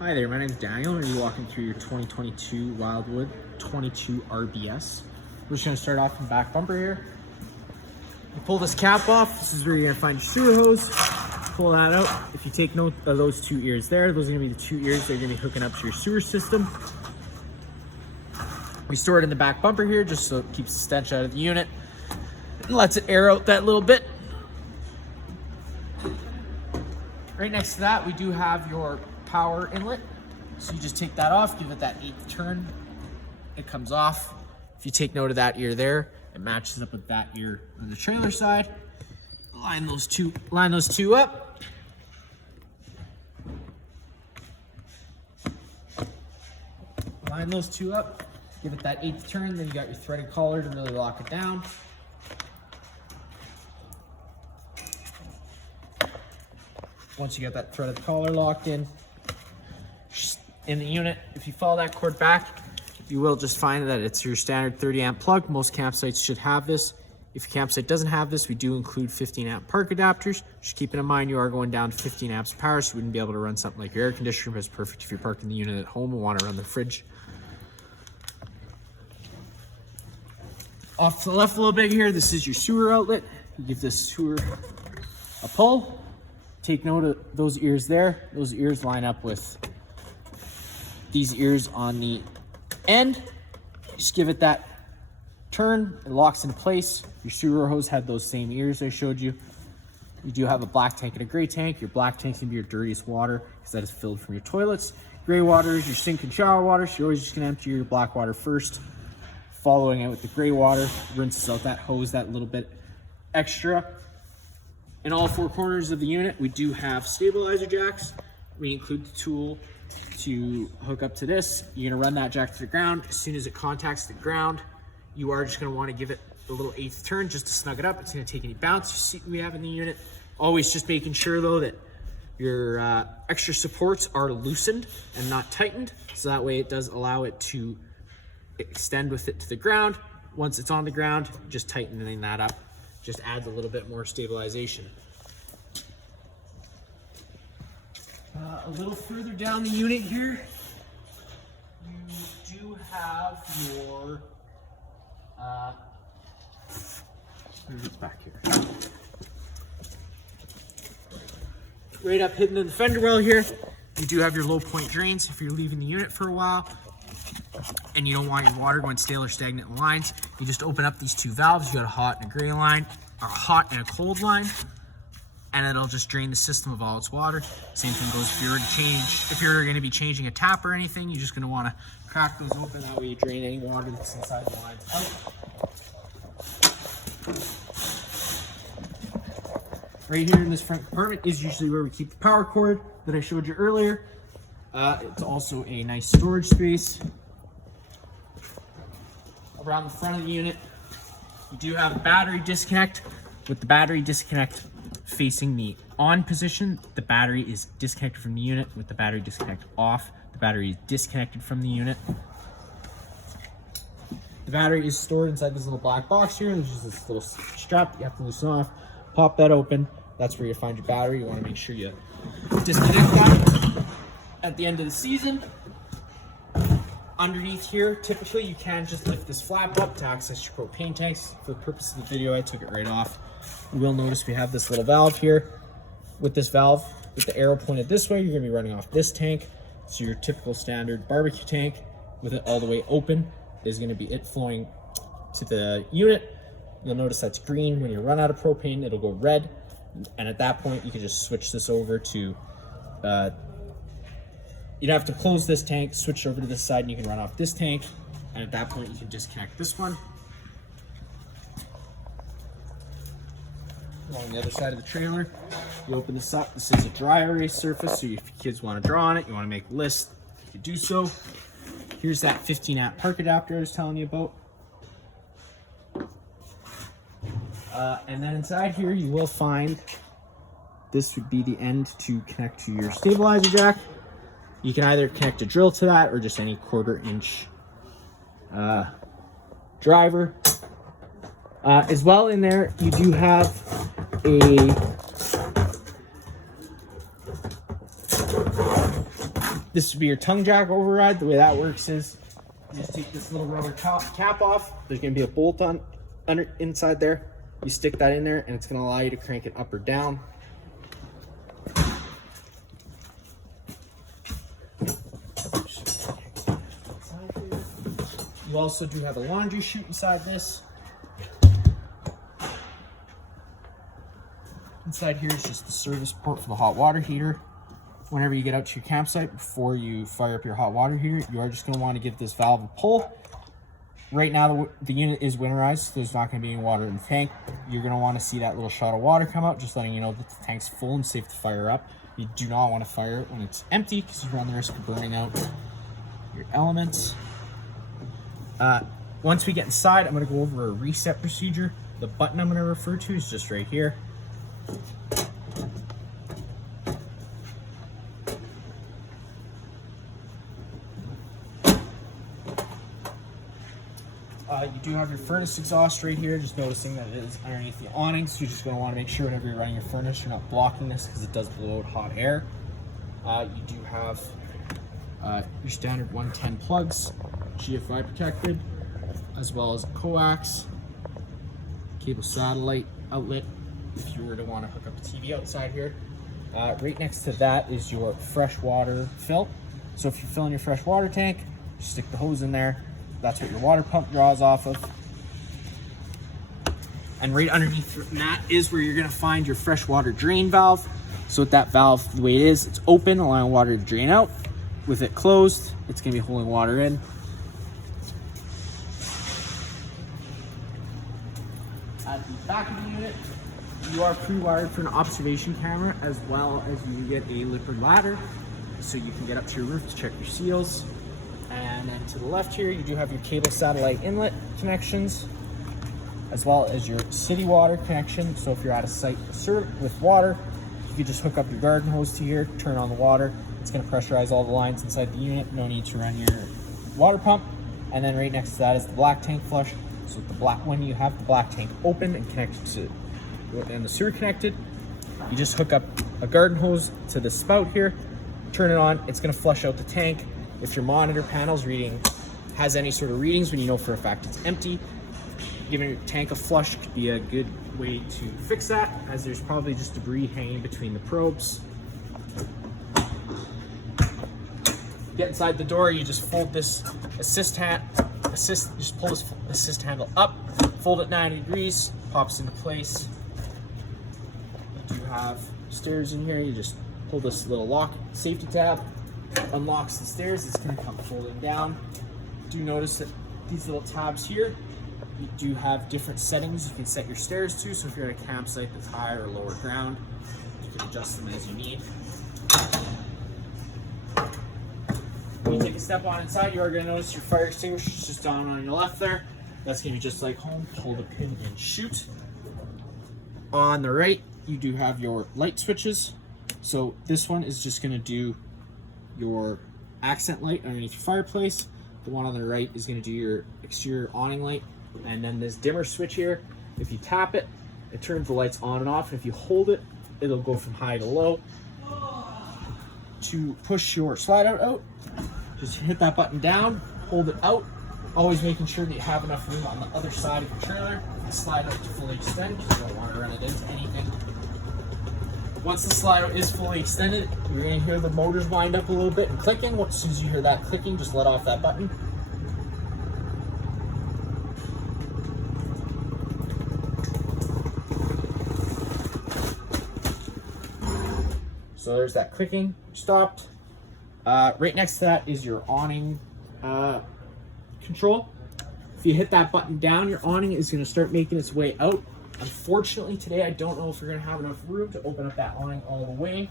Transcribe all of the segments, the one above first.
Hi there, my name is Daniel, and you're walking through your 2022 Wildwood 22 RBS. We're just going to start off in the back bumper here. You pull this cap off, this is where you're going to find your sewer hose. Pull that out. If you take note of those two ears there, those are going to be the two ears that are going to be hooking up to your sewer system. We store it in the back bumper here just so it keeps the stench out of the unit and lets it air out that little bit. Right next to that, we do have your power inlet. So you just take that off, give it that 8th turn, it comes off. If you take note of that ear there, it matches up with that ear on the trailer side. Line those two up. Line those two up, give it that 8th turn, then you got your threaded collar to really lock it down. Once you get that threaded collar locked in the unit, if you follow that cord back, you will just find that it's your standard 30 amp plug. Most campsites should have this. If your campsite doesn't have this, we do include 15 amp park adapters. Just keeping in mind you are going down to 15 amps of power, so you wouldn't be able to run something like your air conditioner, but it's perfect if you're parking the unit at home and want to run the fridge. Off to the left a little bit here, this is your sewer outlet. You give this sewer a pull. Take note of those ears there. Those ears line up with these ears on the end. Just give it that turn, it locks in place. Your sewer hose had those same ears I showed you. You do have a black tank and a gray tank. Your black tank's gonna be your dirtiest water because that is filled from your toilets. Gray water is your sink and shower water, so you're always just gonna empty your black water first. Following it with the gray water, rinses out that hose that little bit extra. In all four corners of the unit, we do have stabilizer jacks. We include the tool to hook up to this. You're gonna run that jack to the ground. As soon as it contacts the ground, you are just gonna wanna give it a little 8th turn just to snug it up. It's gonna take any bounce we have in the unit. Always just making sure though that your extra supports are loosened and not tightened. So that way it does allow it to extend with it to the ground. Once it's on the ground, just tightening that up just adds a little bit more stabilization. A little further down the unit here, you do have your, it's back here. Right up hidden in the fender well here, you do have your low point drains if you're leaving the unit for a while and you don't want your water going stale or stagnant in lines. You just open up these two valves. You got a hot and a gray line, or a hot and a cold line, and it'll just drain the system of all its water. Same thing goes if you're going to be changing a tap or anything, you're just going to want to crack those open. That way you drain any water that's inside the lines out. Right here in this front compartment is usually where we keep the power cord that I showed you earlier. It's also a nice storage space. Around the front of the unit, you do have a battery disconnect. With the battery disconnect facing the on position, the battery is disconnected from the unit. With the battery disconnect off, the battery is disconnected from the unit. The battery is stored inside this little black box here. There's just this little strap that you have to loosen off. Pop that open. That's where you find your battery. You want to make sure you disconnect that at the end of the season. Underneath here, typically you can just lift this flap up to access your propane tanks. For the purpose of the video, I took it right off. You will notice we have this little valve here. With this valve, with the arrow pointed this way, you're gonna be running off this tank. So your typical standard barbecue tank with it all the way open is gonna be it flowing to the unit. You'll notice that's green. When you run out of propane, it'll go red. And at that point, you can just switch this over to you'd have to close this tank, switch over to this side, and you can run off this tank. And at that point, you can disconnect this one. Along the other side of the trailer, you open this up. This is a dry erase surface, so if your kids want to draw on it, you want to make a list, you can do so. Here's that 15 amp park adapter I was telling you about. And then inside here, you will find this would be the end to connect to your stabilizer jack. You can either connect a drill to that or just any 1/4 inch driver. As well in there, you do have a This would be your tongue jack override. The way that works is you just take this little rubber cap off. There's going to be a bolt on inside there. You stick that in there and it's going to allow you to crank it up or down. You also do have a laundry chute inside this. Inside here is just the service port for the hot water heater. Whenever you get out to your campsite, before you fire up your hot water heater, you are just going to want to give this valve a pull. Right now, the unit is winterized, so there's not going to be any water in the tank. You're going to want to see that little shot of water come out, just letting you know that the tank's full and safe to fire up. You do not want to fire it when it's empty, because you run the risk of burning out your elements. Once we get inside, I'm going to go over a reset procedure. The button I'm going to refer to is just right here. You do have your furnace exhaust right here, just noticing that it is underneath the awning, so you're just going to want to make sure whenever you're running your furnace, you're not blocking this because it does blow out hot air. You do have your standard 110 plugs, GFI protected, as well as a coax, cable satellite outlet if you were to want to hook up a TV outside here. Right next to that is your fresh water fill. So if you're filling your fresh water tank, you stick the hose in there. That's what your water pump draws off of. And right underneath that is where you're going to find your fresh water drain valve. So with that valve, the way it is, it's open, allowing water to drain out. With it closed, it's going to be holding water in. At the back of the unit, you are pre-wired for an observation camera, as well as you get a lippard ladder, so you can get up to your roof to check your seals. And then to the left here, you do have your cable satellite inlet connections, as well as your city water connection. So if you're at a site with water, you can just hook up your garden hose to here, turn on the water. It's going to pressurize all the lines inside the unit. No need to run your water pump. And then right next to that is the black tank flush. So when you have the black tank open and connected to, and the sewer connected, you just hook up a garden hose to the spout here, turn it on. It's going to flush out the tank. If your monitor panel's has any sort of readings when you know for a fact it's empty, giving your tank a flush could be a good way to fix that, as there's probably just debris hanging between the probes. Get inside the door, you just fold this just pull this assist handle up, fold it 90 degrees, pops into place. You do have stairs in here, you just pull this little lock safety tab, unlocks the stairs. It's going to come folding down. Do notice that these little tabs here, you do have different settings you can set your stairs to. So if you're at a campsite that's higher or lower ground, you can adjust them as you need. When you take a step on inside, you are going to notice your fire extinguisher is just on your left there. That's going to be just like home. Pull the pin and shoot. On the right, you do have your light switches. So this one is just going to do your accent light underneath your fireplace. The one on the right is going to do your exterior awning light. And then this dimmer switch here, if you tap it, it turns the lights on and off. And if you hold it, it'll go from high to low. To push your slide out, just hit that button down, hold it out, always making sure that you have enough room on the other side of your trailer. The slide out to fully extend, because you don't want to run it into anything. Once the slide out is fully extended, you're going to hear the motors wind up a little bit and clicking. As soon as you hear that clicking, just let off that button. So there's that clicking, stopped. Right next to that is your awning control. If you hit that button down, your awning is going to start making its way out. Unfortunately, today I don't know if you're going to have enough room to open up that awning all the way.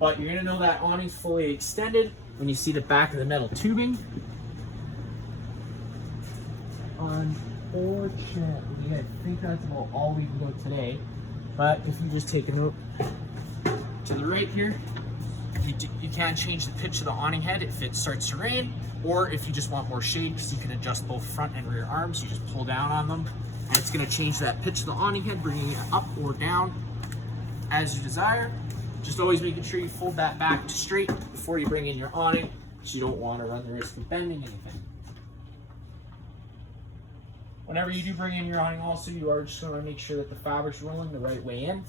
But you're going to know that awning's fully extended when you see the back of the metal tubing. Unfortunately, I think that's about all we can go today. But if you just take a note to the right here, you can change the pitch of the awning head if it starts to rain, or if you just want more shade, because you can adjust both front and rear arms. You just pull down on them, and it's going to change that pitch of the awning head, bringing it up or down as you desire. Just always making sure you fold that back to straight before you bring in your awning, so you don't want to run the risk of bending anything. Whenever you do bring in your awning also, you are just going to make sure that the fabric's rolling the right way in.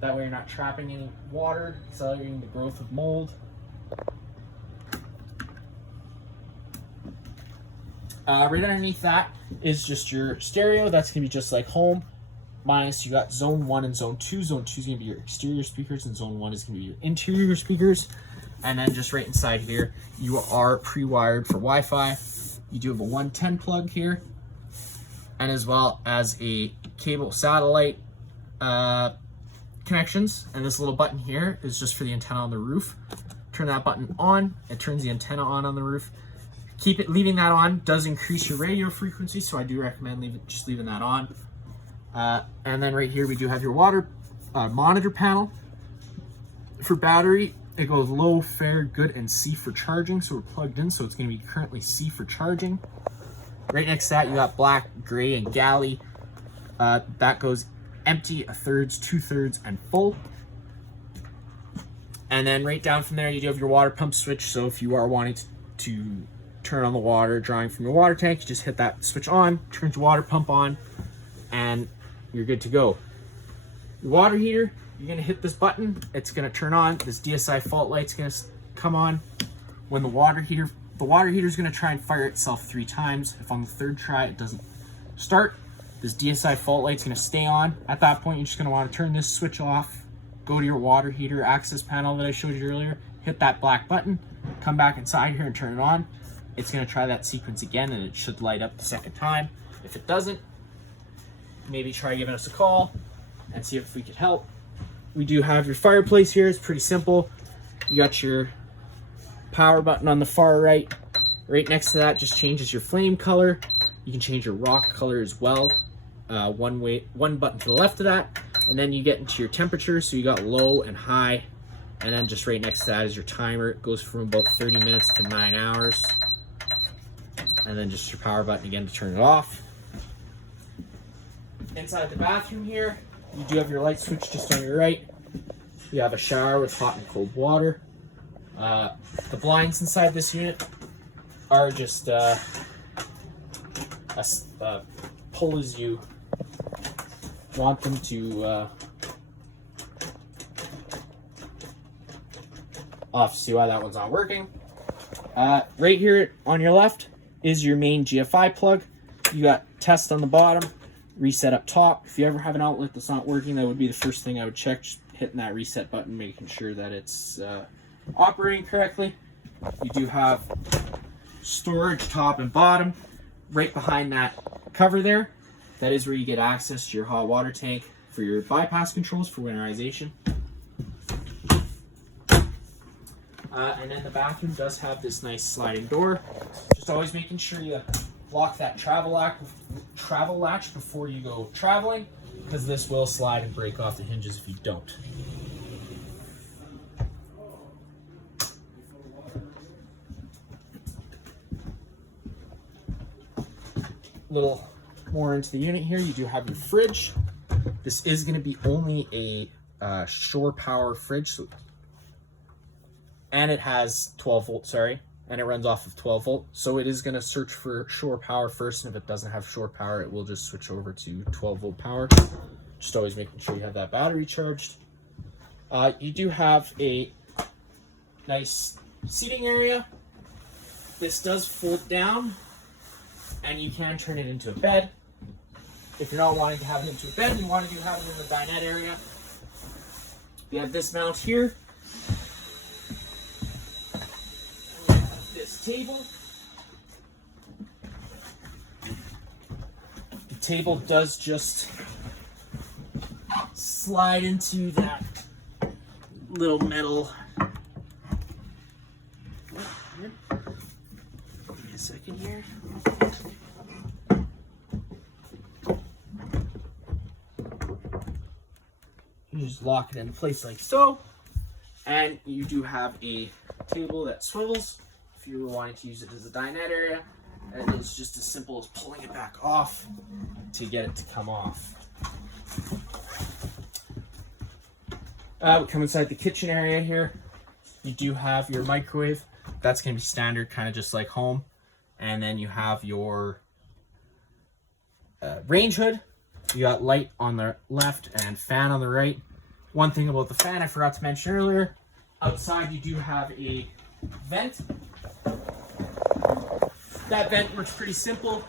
That way you're not trapping any water, accelerating the growth of mold. Right underneath that is just your stereo. That's going to be just like home. Minus you got zone 1 and zone 2. Zone 2 is going to be your exterior speakers and zone 1 is going to be your interior speakers. And then just right inside here, you are pre-wired for Wi-Fi. You do have a 110 plug here, and as well as a cable satellite connections. And this little button here is just for the antenna on the roof. Turn that button on, it turns the antenna on the roof. Leaving that on does increase your radio frequency, so I do recommend just leaving that on. And then right here we do have your water monitor panel. For battery, it goes low, fair, good, and C for charging. So we're plugged in, so it's going to be currently C for charging. Right next to that, you got black, gray, and galley. That goes empty, 1/3, 2/3, and full. And then right down from there, you do have your water pump switch. So if you are wanting to turn on the water, drawing from your water tank, you just hit that switch on, turns your water pump on, and you're good to go. Your water heater, you're gonna hit this button, it's gonna turn on, this DSI fault light's gonna come on. When the water heater is gonna try and fire itself 3 times. If on the 3rd try it doesn't start, this DSI fault light's gonna stay on. At that point, you're just gonna wanna turn this switch off, go to your water heater access panel that I showed you earlier, hit that black button, come back inside here and turn it on. It's gonna try that sequence again and it should light up the 2nd time. If it doesn't, maybe try giving us a call and see if we could help. We do have your fireplace here. It's pretty simple. You got your power button on the far right. Right next to that just changes your flame color. You can change your rock color as well. One button to the left of that, and then you get into your temperature. So you got low and high, and then just right next to that is your timer. It goes from about 30 minutes to 9 hours. And then just your power button again to turn it off. Inside the bathroom here, you do have your light switch just on your right. You have a shower with hot and cold water. The blinds inside this unit are just pull as you want them to off. See why that one's not working. Right here on your left is your main GFI plug. You got test on the bottom, reset up top. If you ever have an outlet that's not working, that would be the first thing I would check, just hitting that reset button, making sure that it's operating correctly. You do have storage top and bottom. Right behind that cover there, that is where you get access to your hot water tank for your bypass controls for winterization. And then the bathroom does have this nice sliding door. Just always making sure you lock that travel latch before you go traveling, because this will slide and break off the hinges if you don't. A little more into the unit here, you do have your fridge. This is going to be only a shore power fridge, and it has 12 volt, and it runs off of 12 volt. So it is going to search for shore power first, and if it doesn't have shore power, it will just switch over to 12 volt power. Just always making sure you have that battery charged. You do have a nice seating area. This does fold down, and you can turn it into a bed. If you're not wanting to have it into a bed, you want to have it in the dinette area. You have this mount here. This table. The table does just slide into that little metal. Give me a second here. You just lock it into place like so, and you do have a table that swivels if you were wanting to use it as a dinette area, and it's just as simple as pulling it back off to get it to come off. We come inside the kitchen area here. You do have your microwave. That's going to be standard, kind of just like home. And then you have your range hood. You got light on the left and fan on the right. One thing about the fan I forgot to mention earlier, outside you do have a vent. That vent works pretty simple.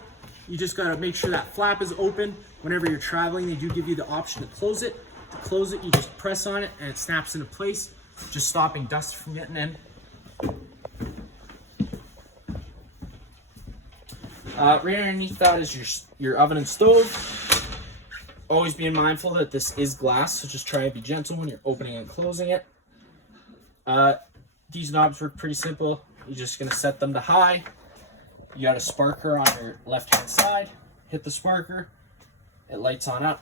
You just gotta make sure that flap is open. Whenever you're traveling, they do give you the option to close it. To close it, you just press on it and it snaps into place, just stopping dust from getting in. Right underneath that is your oven and stove. Always being mindful that this is glass, so just try to be gentle when you're opening and closing it. These knobs work pretty simple. You're just gonna set them to high. You got a sparker on your left-hand side. Hit the sparker, it lights on up.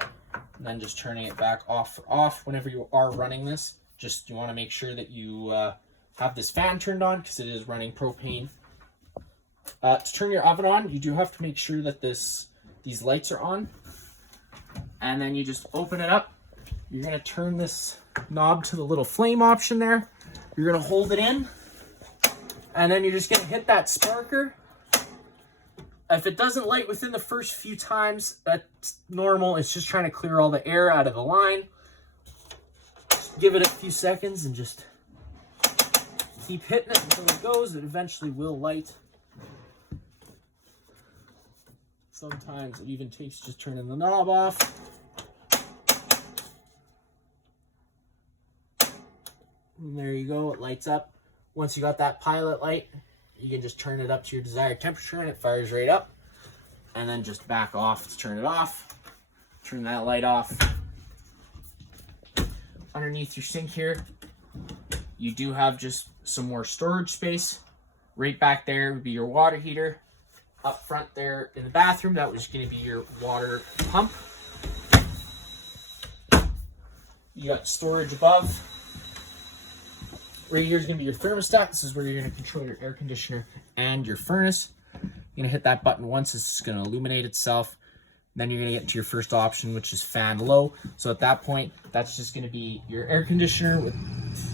And then just turning it back off or off whenever you are running this. Just you wanna make sure that you have this fan turned on because it is running propane. To turn your oven on, you do have to make sure that these lights are on. And then you just open it up. You're gonna turn this knob to the little flame option there. You're gonna hold it in. And then you're just gonna hit that sparker. If it doesn't light within the first few times, that's normal. It's just trying to clear all the air out of the line. Just give it a few seconds and just keep hitting it until it goes. It eventually will light. Sometimes it even takes just turning the knob off. And there you go, it lights up. Once you got that pilot light, you can just turn it up to your desired temperature and it fires right up. And then just back off to turn it off. Turn that light off. Underneath your sink here, you do have just some more storage space. Right back there would be your water heater. Up front there in the bathroom, that was going to be your water pump. You got storage above. Right here is going to be your thermostat. This is where you're going to control your air conditioner and your furnace. You're going to hit that button once. It's just going to illuminate itself. Then you're going to get to your first option, which is fan low. So at that point, that's just going to be your air conditioner with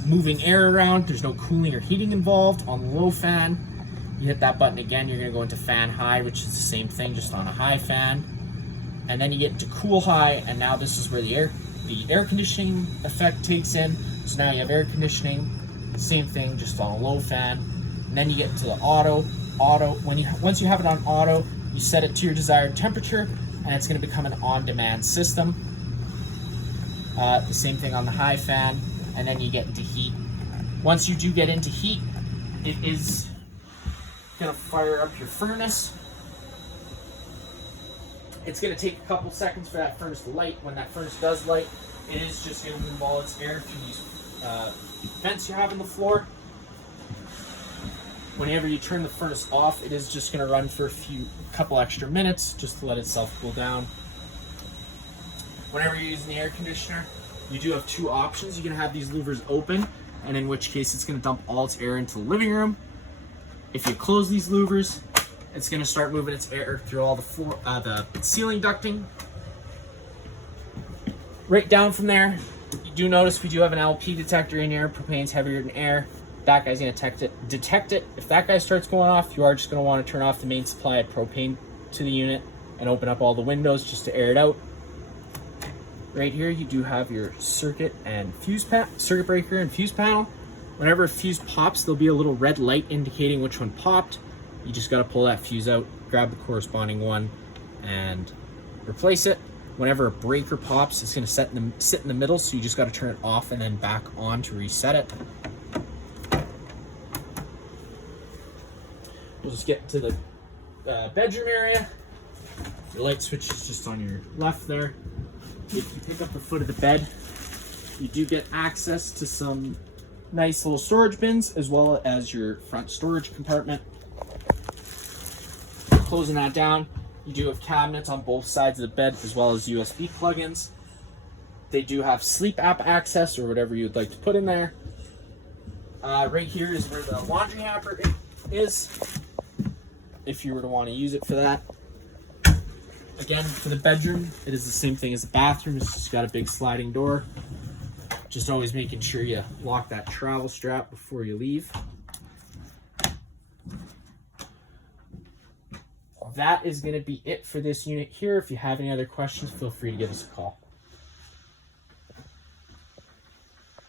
moving air around. There's no cooling or heating involved. On the low fan, you hit that button again, you're going to go into fan high, which is the same thing, just on a high fan. And then you get into cool high, and now this is where the air conditioning effect takes in. So now you have air conditioning, same thing, just on a low fan. And then you get to the auto. Once you have it on auto, you set it to your desired temperature, and it's going to become an on-demand system. The same thing on the high fan, and then you get into heat. Once you do get into heat, it is going to fire up your furnace. It's going to take a couple seconds for that furnace to light. When that furnace does light, it is just going to move all its air through these vents you have in the floor. Whenever you turn the furnace off, it is just going to run for a couple extra minutes just to let itself cool down. Whenever you're using the air conditioner, you do have two options. You can have these louvers open, and in which case it's going to dump all its air into the living room. If you close these louvers, it's going to start moving its air through all the ceiling ducting. Right down from there, you do notice we do have an LP detector in here. Propane's heavier than air. That guy's going to detect it. If that guy starts going off, you are just going to want to turn off the main supply of propane to the unit and open up all the windows just to air it out. Right here, you do have your circuit breaker and fuse panel. Whenever a fuse pops, there'll be a little red light indicating which one popped. You just got to pull that fuse out, grab the corresponding one, and replace it. Whenever a breaker pops, it's going to sit in the middle, so you just got to turn it off and then back on to reset it. We'll just get to the bedroom area. Your light switch is just on your left there. If you pick up the foot of the bed, you do get access to some nice little storage bins as well as your front storage compartment. Closing that down, you do have cabinets on both sides of the bed as well as USB plugins. They do have sleep app access or whatever you'd like to put in there. Right here is where the laundry hamper is, if you were to want to use it for that. Again, for the bedroom, it is the same thing as the bathroom. It's just got a big sliding door. Just always making sure you lock that travel strap before you leave. That is going to be it for this unit here. If you have any other questions, feel free to give us a call.